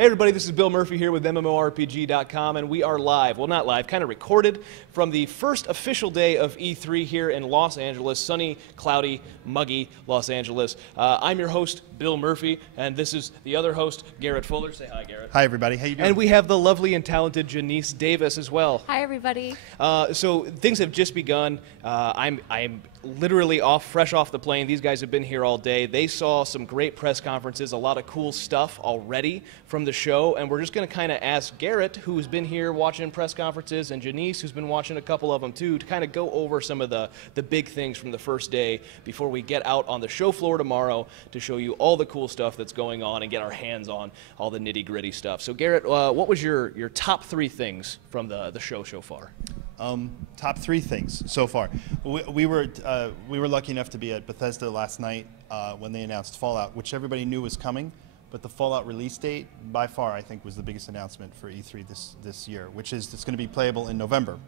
Hey everybody, this is Bill Murphy here with MMORPG.com, and we are live, well not live, kind of recorded from the first official day of E3 here in Los Angeles, sunny, cloudy, muggy Los Angeles. I'm your host, Bill Murphy, and this is the other host, Garrett Fuller. Say hi, Garrett. Hi everybody, how you doing? And we have the lovely and talented Janice Davis as well. Hi everybody. So things have just begun. I'm literally fresh off the plane. These guys have been here all day. They saw some great press conferences, a lot of cool stuff already from the show, and we're just going to kind of ask Garrett, who's been here watching press conferences, and Janice, who's been watching a couple of them too, to kind of go over some of the big things from the first day before we get out on the show floor tomorrow to show you all the cool stuff that's going on and get our hands on all the nitty-gritty stuff. So Garrett, what was your top three things from the show so far? Top three things so far. We were lucky enough to be at Bethesda last night when they announced Fallout, which everybody knew was coming, but the Fallout release date, by far, I think, was the biggest announcement for E3 this year, which is it's going to be playable in November.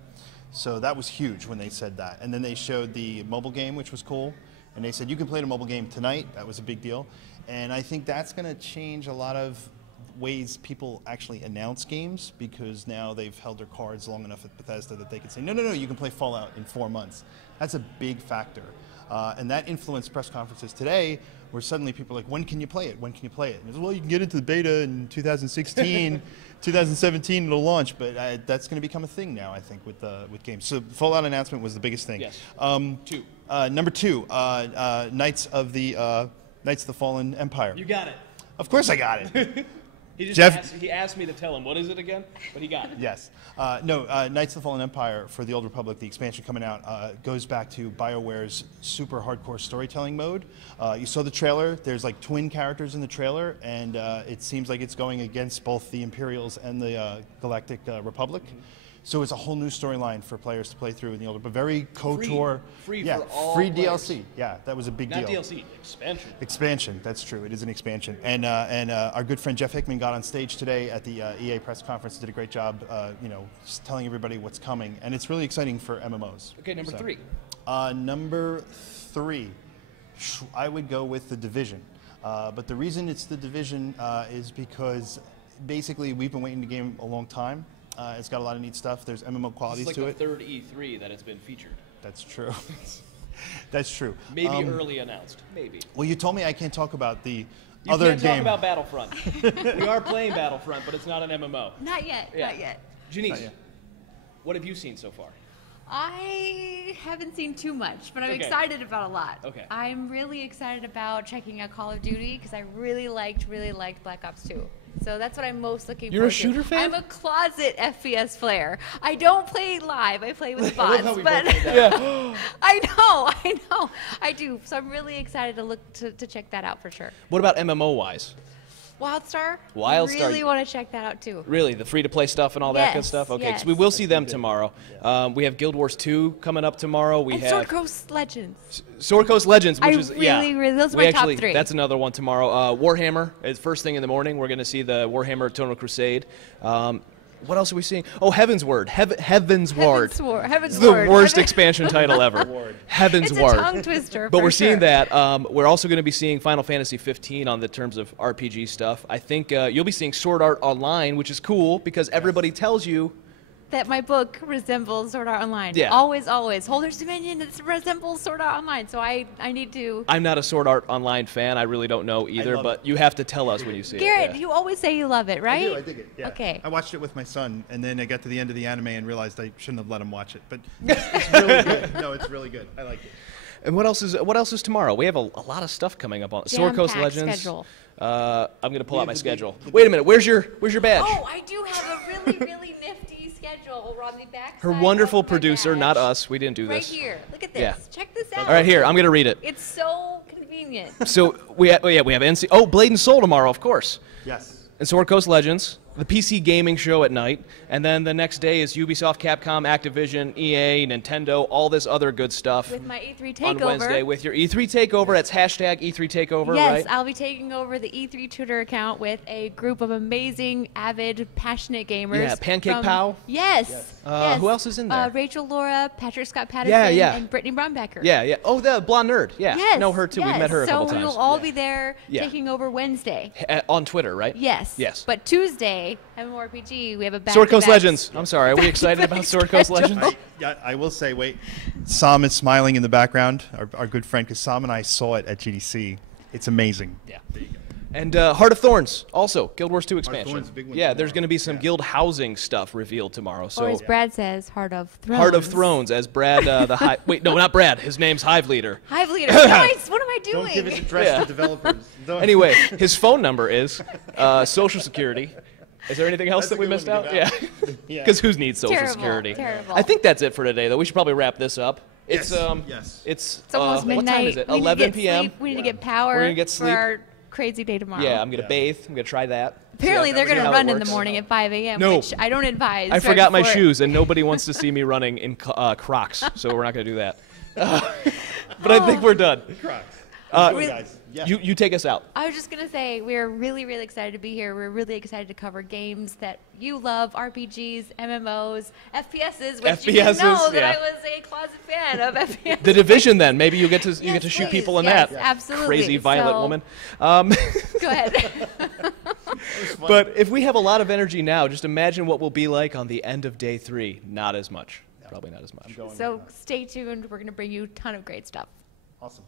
So that was huge when they said that. And then they showed the mobile game, which was cool, and they said you can play the mobile game tonight. That was a big deal. And I think that's going to change a lot of ways people actually announce games, because now they've held their cards long enough at Bethesda that they can say, no, you can play Fallout in 4 months. That's a big factor. And that influenced press conferences today, where suddenly people are like, when can you play it? When can you play it? And it's, well, you can get into the beta in 2016, 2017 it'll launch, but that's going to become a thing now, I think, with games. So the Fallout announcement was the biggest thing. Yes. Two. Number two, Knights of the Fallen Empire. You got it. Of course I got it. He asked me to tell him, what is it again? But he got it. Yes. Knights of the Fallen Empire for the Old Republic, the expansion coming out, goes back to BioWare's super hardcore storytelling mode. You saw the trailer. There's like twin characters in the trailer, and it seems like it's going against both the Imperials and the Galactic Republic. So it's a whole new storyline for players to play through in the older, but very KOTOR. Free yeah, for all free players. DLC. Yeah, that was a big deal. Not DLC, expansion. Expansion, that's true. It is an expansion. And our good friend Jeff Hickman got on stage today at the EA press conference, did a great job, just telling everybody what's coming. And it's really exciting for MMOs. Okay, number three. Number three, I would go with The Division. But the reason it's The Division is because basically we've been waiting the game a long time. It's got a lot of neat stuff. There's MMO qualities to it. It's like the third E3 that it's been featured. That's true. That's true. Maybe early announced. Maybe. Well, you told me I can't talk about the You other can't game. talk about Battlefront. We are playing Battlefront, but it's not an MMO. Not yet. Yeah. Not yet. Janice, Not yet. what have you seen so far? I haven't seen too much, but I'm Okay. excited about a lot. Okay. I'm really excited about checking out Call of Duty because I really liked Black Ops 2. So that's what I'm most looking forward to. You're a shooter fan? I'm a closet FPS player. I don't play live. I play with bots. But Yeah. I know. I do. So I'm really excited to check that out for sure. What about MMO-wise? WildStar? WildStar. Really want to check that out too. Really, the free-to-play stuff and all that good Yes, stuff? Okay, yes. so we will see them tomorrow. We have Guild Wars 2 coming up tomorrow. We And have Sword Coast Legends. Sword Coast Legends, which I is really, those are we my top actually, three. That's another one tomorrow. Warhammer is first thing in the morning. We're going to see the Warhammer Eternal Crusade. What else are we seeing? Oh, Heaven's Word. Heaven's Ward. Heaven's It's the Ward. worst expansion title ever. Heaven's It's a Ward. tongue twister. But for we're seeing sure. that. We're also going to be seeing Final Fantasy 15 on the terms of RPG stuff. I think you'll be seeing Sword Art Online, which is cool because everybody tells you. that my book resembles Sword Art Online. Yeah. Always. Holder's Dominion, it resembles Sword Art Online. So I need to. I'm not a Sword Art Online fan. I really don't know either, love but you have to tell us when you see Garrett, it. Yeah. you always say you love it, right? I dig it. Yeah. Okay. I watched it with my son, and then I got to the end of the anime and realized I shouldn't have let him watch it. But it's really good. No, it's really good. I like it. And what else is tomorrow? We have a lot of stuff coming up on Sword Coast Jam-packed Legends. schedule. I'm going to pull out my schedule. Wait a minute. Where's your badge? Oh, I do have a really nifty schedule over on the back. Her wonderful producer, not us. We didn't do Right this. here. Look at this. Yeah. Check this out. All right, here. I'm going to read it. It's so convenient. So we have NC. Oh, Blade and Soul tomorrow, of course. Yes. And Sword Coast Legends. the PC gaming show at night, and then the next day is Ubisoft, Capcom, Activision, EA, Nintendo, all this other good stuff. With my E3 takeover. On Wednesday with your E3 takeover. It's hashtag E3 takeover, yes, right? I'll be taking over the E3 Twitter account with a group of amazing, avid, passionate gamers. Yeah, Pancake from, Pow? Yes. Yes. Who else is in there? Rachel Laura, Patrick Scott Patterson, Yeah. and Brittany Brombecker. Yeah. Oh, the blonde nerd. Yeah. Yes. Know her too. Yes. We've met her a couple So times. we will all be there Yeah. taking over Wednesday. On Twitter, right? Yes. Yes. But Tuesday, MMORPG, we have a back Sword Coast Legends. I'm sorry. Are we excited about Sword Coast Legends? I will say, wait, Sam is smiling in the background, our good friend, because Sam and I saw it at GDC. It's amazing. Yeah. And Heart of Thorns, also Guild Wars 2 expansion. Thorns, big one Yeah, there's tomorrow. going to be some guild housing stuff revealed tomorrow. So Or as Brad says, Heart of Thrones. Heart of Thrones, as Brad, the Hive. Wait, no, not Brad. His name's Hive Leader. Hive Leader. Nice. What am I doing? Don't give his address Yeah. to developers. Don't- Anyway, his phone number is Social Security. Is there anything else That's that a we good one missed to out? give Yeah. out. Yeah. Because who needs Social Terrible, Security? terrible. I think that's it for today, though. We should probably wrap this up. It's Yes, yes. It's almost midnight. What time is it? We need to 11 get p.m. sleep. We need to get power We're gonna get for sleep. our crazy day tomorrow. Yeah, I'm gonna bathe. I'm gonna try that. Apparently, See they're how going to it run in the works. morning at 5 a.m., No. which I don't advise. I right forgot my before- shoes, and nobody wants to see me running in Crocs, so we're not gonna do that. But I think we're done. Crocs. Uh, Enjoy, guys. Yeah. You take us out. I was just going to say, we're really, really excited to be here. We're really excited to cover games that you love, RPGs, MMOs, FPSs, which you didn't FPSs, know that yeah. I was a closet fan of FPS. The Division, then maybe you get to Yes, shoot please. people in Yes, that. absolutely. Crazy violent So- woman. Go ahead. But if we have a lot of energy now, just imagine what we'll be like on the end of day 3. Not as much. Probably not as much. So stay tuned. We're going to bring you a ton of great stuff. Awesome.